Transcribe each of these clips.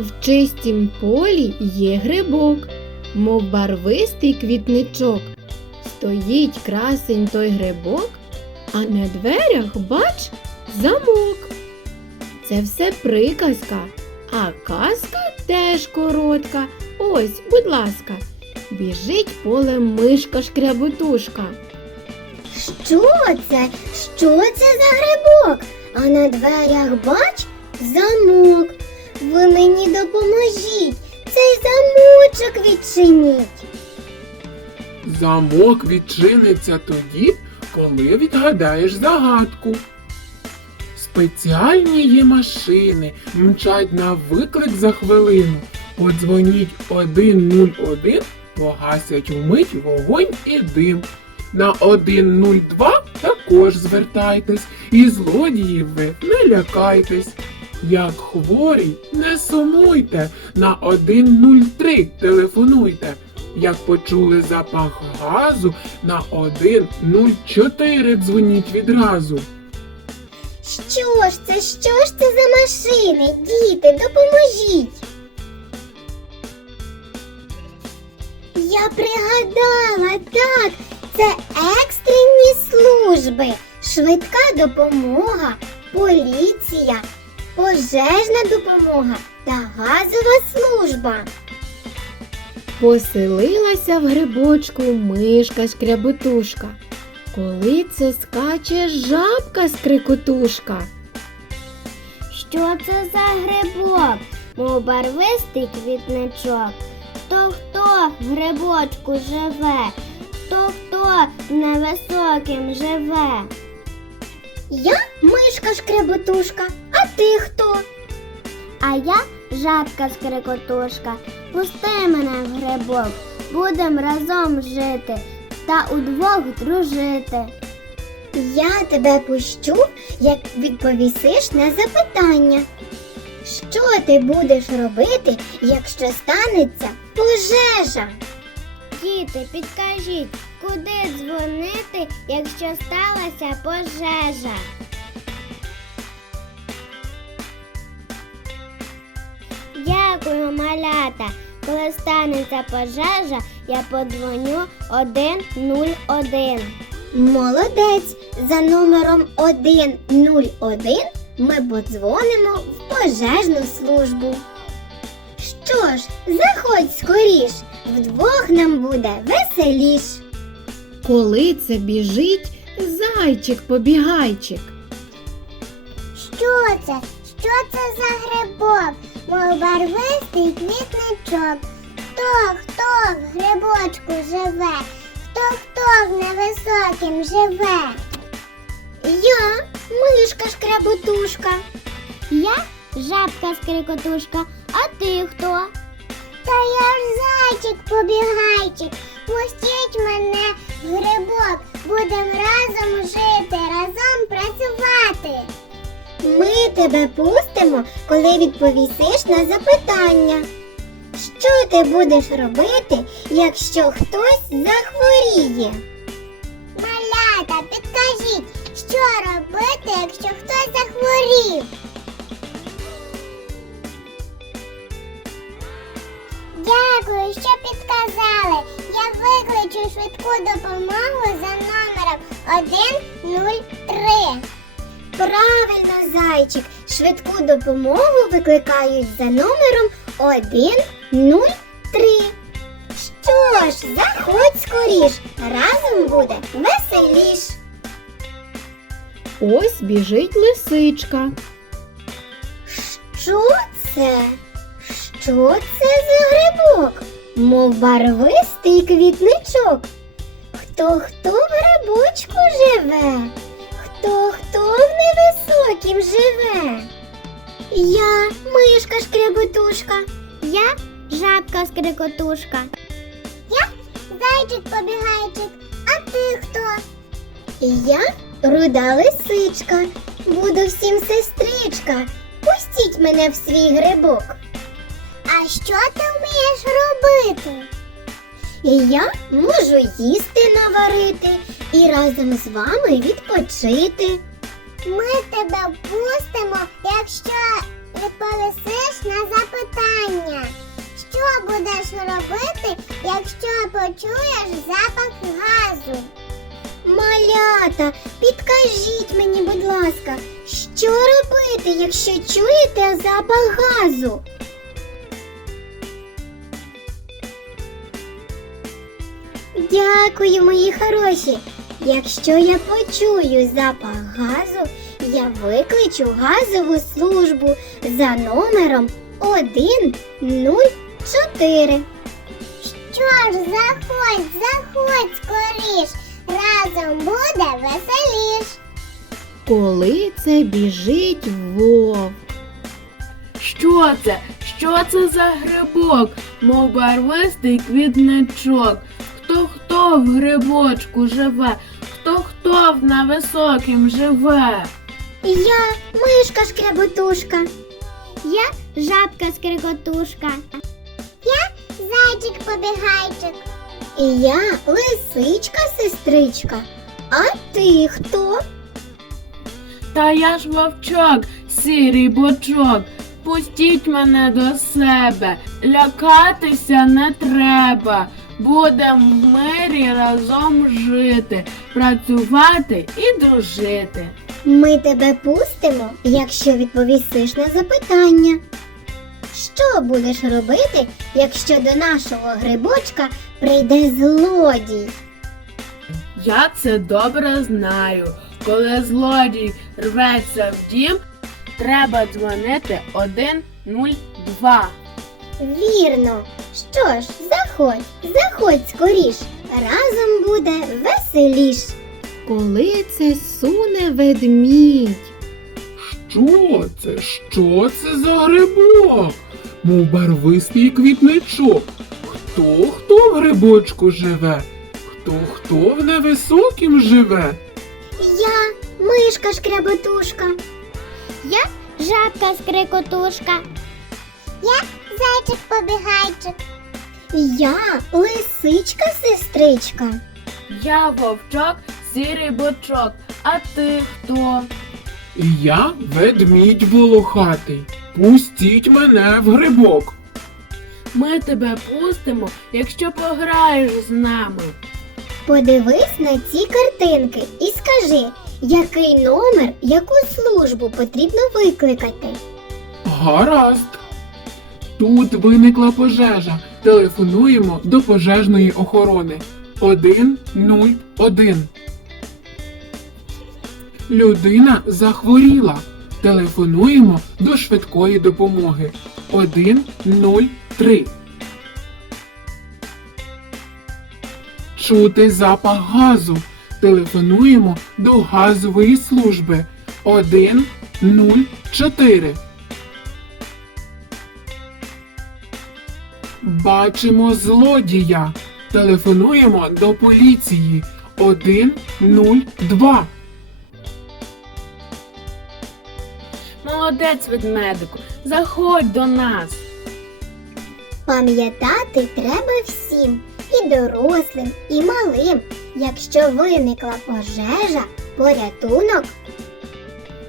В чистім полі є грибок, мов барвистий квітничок. Стоїть красень той грибок, а на дверях, бач, замок. Це все приказка, а казка теж коротка. Ось, будь ласка, біжить полем мишка шкряботушка. Що це? Що це за грибок? А на дверях бач замок. Ви мені допоможіть. Цей замочок відчиніть. Замок відчиниться тоді, коли відгадаєш загадку. Спеціальні є машини, мчать на виклик за хвилину. Подзвоніть 101, погасять вмить вогонь і дим. На 102 також звертайтесь, і злодіїв ви не лякайтесь. Як хворі, не сумуйте, на 103 телефонуйте. Як почули запах газу, на 104 дзвоніть відразу. Що ж це? Що ж це за машини? Діти, допоможіть. Я пригадала, так, це екстрені служби, швидка допомога, поліція, пожежна допомога та газова служба. Поселилася в грибочку мишка шкряботушка. Коли це скаче жабка скрикотушка. Що це за грибок? Мов барвистий квітничок. Хто хто в грибочку живе, хто хто невисоким живе. Я мишка шкреботушка, а ти хто? А я жабка скрикотушка. Пусти мене в грибок, будем разом жити та удвох дружити. Я тебе пущу, як відповісиш на запитання. Що ти будеш робити, якщо станеться пожежа? Діти, підкажіть, куди дзвонити, якщо сталася пожежа? Малята. Коли станеться пожежа, я подзвоню 101. Молодець! За номером 101 ми подзвонимо в пожежну службу. Що ж, заходь скоріш, вдвох нам буде веселіш. Коли це біжить зайчик-побігайчик. Що це? Що це за грибок? Мов барвистий квітничок. Хто хто в грибочку живе? Хто хто в невисоким живе? Я мишка шкряботушка. Я жабка скрикотушка. А ти хто? Та я ж зайчик побігайчик. Пустіть мене в грибок. Будем разом жити, разом працювати. Ми тебе пустимо, коли відповісиш на запитання. Що ти будеш робити, якщо хтось захворіє? Малята, підкажіть, що робити, якщо хтось захворів? Дякую, що підказали. Я викличу швидку допомогу за номером 103. Правильно, зайчик. Швидку допомогу викликають за номером 103. Що ж, заходь скоріш, разом буде веселіш. Ось біжить лисичка. Що це? Що це за грибок? Мов барвистий квітничок. Хто хто в грибочку живе? Хто хто в невисокім живе? Я мишка шкряботушка. Я жабка скрикотушка. Я зайчик побігайчик. А ти хто? Я руда лисичка. Буду всім сестричка. Пустіть мене в свій грибок. А що ти вмієш робити? Я можу їсти наварити і разом з вами відпочити. Ми тебе пустимо, якщо відповісиш на запитання. Що будеш робити, якщо почуєш запах газу? Малята, підкажіть мені, будь ласка, що робити, якщо чуєте запах газу? Дякую, мої хороші. Якщо я почую запах газу, я викличу газову службу за номером 104. Що ж, заходь, заходь скоріш. Разом буде веселіш. Коли це біжить вовк. Що це? Що це за грибок? Мов барвистий квітничок. Хто в грибочку живе? Хто хто в на високім живе? Я мишка шкряботушка. Я жабка скрикотушка. Я зайчик побігайчик. І я лисичка сестричка. А ти хто? Та я ж вовчок, сірий бочок. Пустіть мене до себе, лякатися не треба. Будем в мирі разом жити, працювати і дружити. Ми тебе пустимо, якщо відповісиш на запитання. Що будеш робити, якщо до нашого грибочка прийде злодій? Я це добре знаю. Коли злодій рветься в дім, треба дзвонити 102. Вірно. Що ж, заходь, заходь скоріш. Разом буде веселіш. Коли це суне ведмідь. Що це? Що це за грибок? Мов барвистий квітничок. Хто хто в грибочку живе? Хто хто в невисокім живе? Я мишка шкряботушка. Я жабка скрикотушка. Я зайчик побігайчик. Я лисичка сестричка. Я вовчок, сірий бочок. А ти хто? Я ведмідь волохатий. Пустіть мене в грибок. Ми тебе пустимо, якщо пограєш з нами. Подивись на ці картинки і скажи, який номер, яку службу потрібно викликати. Гаразд. Тут виникла пожежа. Телефонуємо до пожежної охорони. 101. Людина захворіла. Телефонуємо до швидкої допомоги. 103. Чути запах газу. Телефонуємо до газової служби. 104. Бачимо злодія. Телефонуємо до поліції 102. Молодець ведмедику, заходь до нас. Пам'ятати треба всім, і дорослим, і малим. Якщо виникла пожежа, порятунок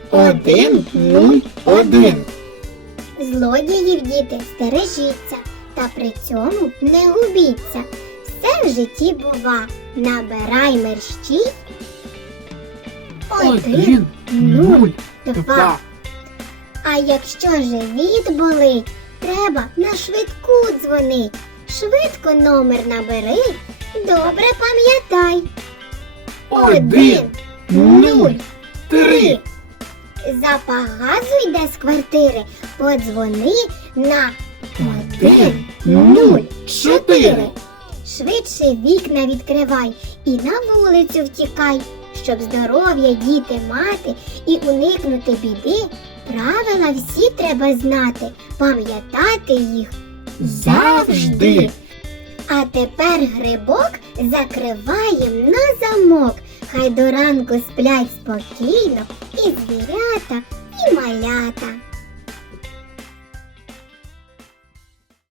101. Злодіїв діти стережіться, та при цьому не губіться. Все в житті бува. Набирай мерщій. Один, 102. два. А якщо живіт болить, треба на швидку дзвонить. Швидко номер набери, добре пам'ятай. Один, нуль, три. Запах газу йде з квартири. Подзвони на Один, нуль, чотири. Швидше вікна відкривай і на вулицю втікай, щоб здоров'я діти мати і уникнути біди. Правила всі треба знати, пам'ятати їх Завжди. А тепер грибок закриваєм на замок. Хай до ранку сплять спокійно і звірята, і малята.